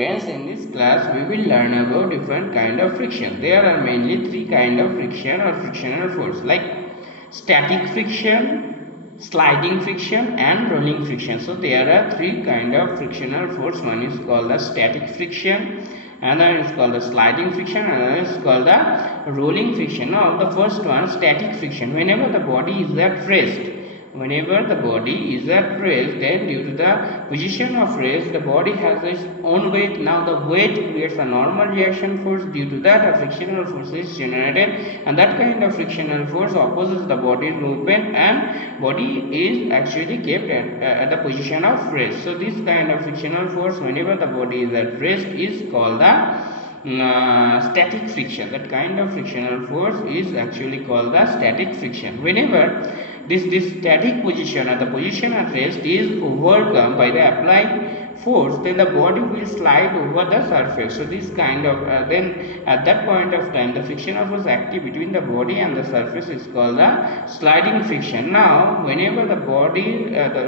Friends, in this class we will learn about different kind of friction. There are mainly three kind of friction or frictional force, like static friction, sliding friction and rolling friction. So there are three kind of frictional force. One is called the static friction, another is called the sliding friction, another is called the rolling friction. Now the first one, static friction. Whenever the body is at rest, whenever the body is at rest, then due to the position of rest, the body has its own weight. Now the weight creates a normal reaction force. Due to that, a frictional force is generated, and that kind of frictional force opposes the body's movement, and body is actually kept at the position of rest. So this kind of frictional force, whenever the body is at rest, is called the static friction. That kind of frictional force is actually called the static friction. Whenever this static position or the position at rest is overcome by the applied force, then the body will slide over the surface. So this kind of then at that point of time, the frictional force active between the body and the surface is called the sliding friction. Now whenever the body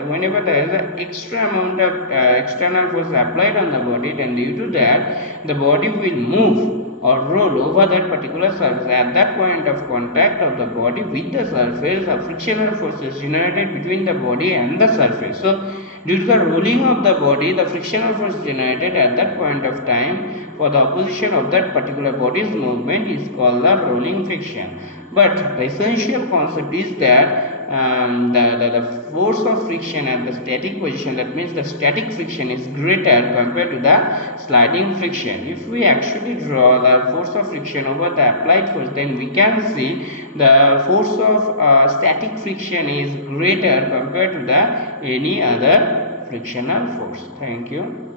whenever there is an extra amount of external force applied on the body, then due to that the body will move or roll over that particular surface. At that point of contact of the body with the surface, a frictional force is generated between the body and the surface. So due to the rolling of the body, the frictional force generated at that point of time for the opposition of that particular body's movement is called the rolling friction. But the essential concept is that the force of friction at the static position, that means the static friction is greater compared to the sliding friction. If we actually draw the force of friction over the applied force, then we can see the force of static friction is greater compared to the any other frictional force. Thank you.